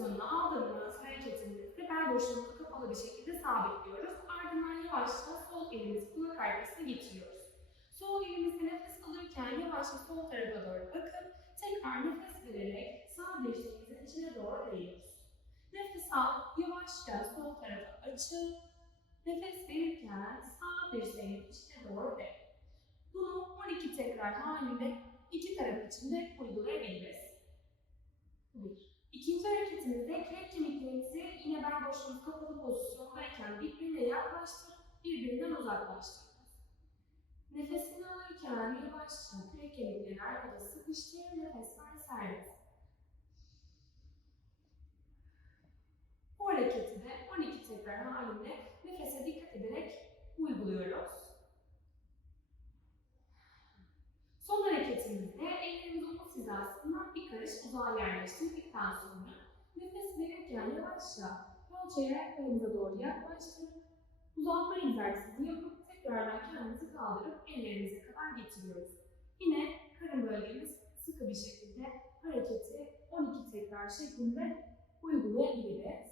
pozisyonunu aldığımız hareketimizde bel boşluğumuzu kapalı bir şekilde sabitliyoruz. Ardından yavaşça sol elimizi kulak arkasına getiriyoruz. Sol elimizle nefes alırken yavaşça sol tarafa doğru bakıp tekrar nefes vererek sağ dirseğimizin içine doğru değiyoruz. Nefes al, yavaşça sol tarafa açıl. Nefes verirken sağ dirseğin içine doğru değ. Bunu 12 tekrar halinde iki taraf için de uygulayabiliriz. Bir. İkinci hareketimizde kürek kemiklerimizi yine bel boşluğumuz kapalı pozisyondayken birbirine yaklaştırıp birbirinden uzaklaştırıyoruz. Nefesini alırken yavaşça kürek kemiklerini arkada sıkıştır, nefes ver uzağa yerleştirdikten sonra nefes verirken yavaşça kalçayı ayaklarımıza doğru yaklaştırıp uzanma egzersizi yapıp tekrardan kendimizi kaldırıp ellerimize kadar getiriyoruz. Yine karın bölgemiz sıkı bir şekilde hareketi 12 tekrar şeklinde uygulayabiliriz.